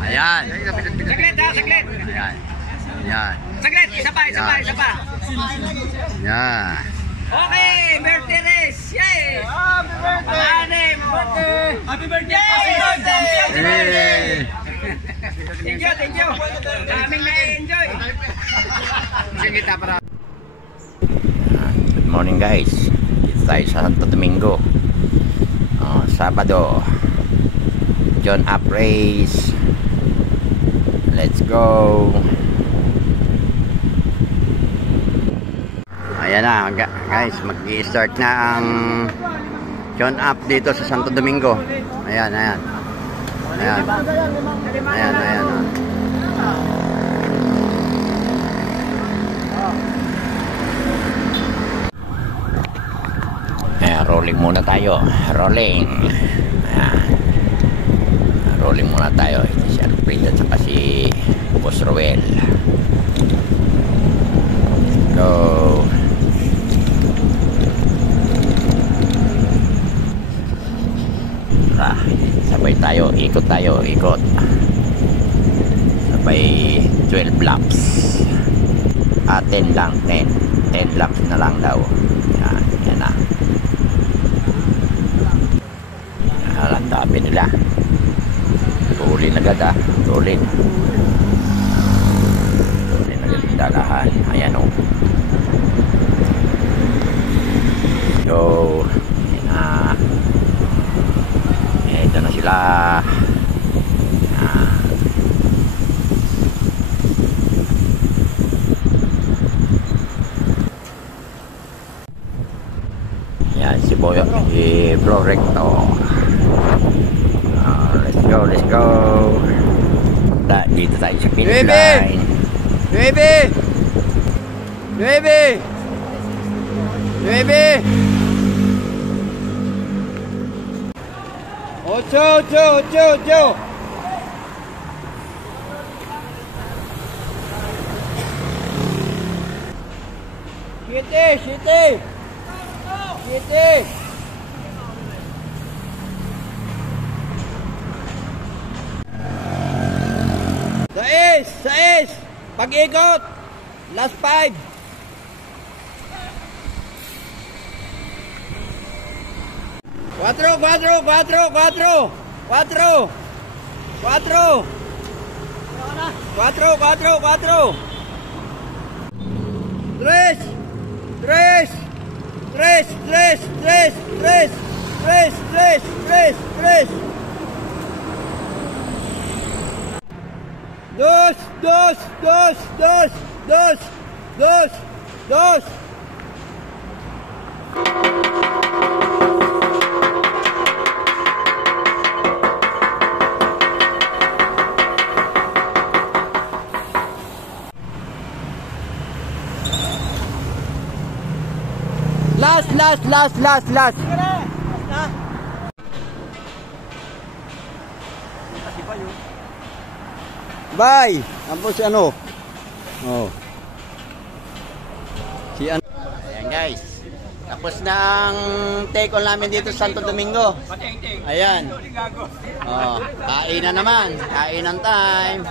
Ayan. Saglit ha, saglit. Ayan. Ayan. Saglit, isa pa. Ayan. Okay, birthday race. Yay! Pang-anim, birthday. Happy birthday! Hey. Thank you. Daming na-enjoy. Good morning guys. Dito tayo sa Santo Domingo. Sabado. John Up Race. Let's go. Ayan na guys, mag-i-start na ang John Up dito sa Santo Domingo. Ayan. Ayan. Rolling muna tayo. Rolling muna tayo. Ito si Alfred at saka si Boss Roel. Go. Sabay tayo, ikot. Sabay 12 laps. 10 laps na lang daw. Yan na. Ang dami nila. Tulin agad tulin agad yung dalahan. Ayan o. Go. Ito na sila. Yan si Bro Recto. Let's go. Dito tayo sa finish line. 9 8 6 pag-ikot last 5 4 2 last. Bye. Tapos si ano? Ayan guys. Tapos na ang take on namin dito sa Santo Domingo. Ayan. Kainan naman. Kainan time.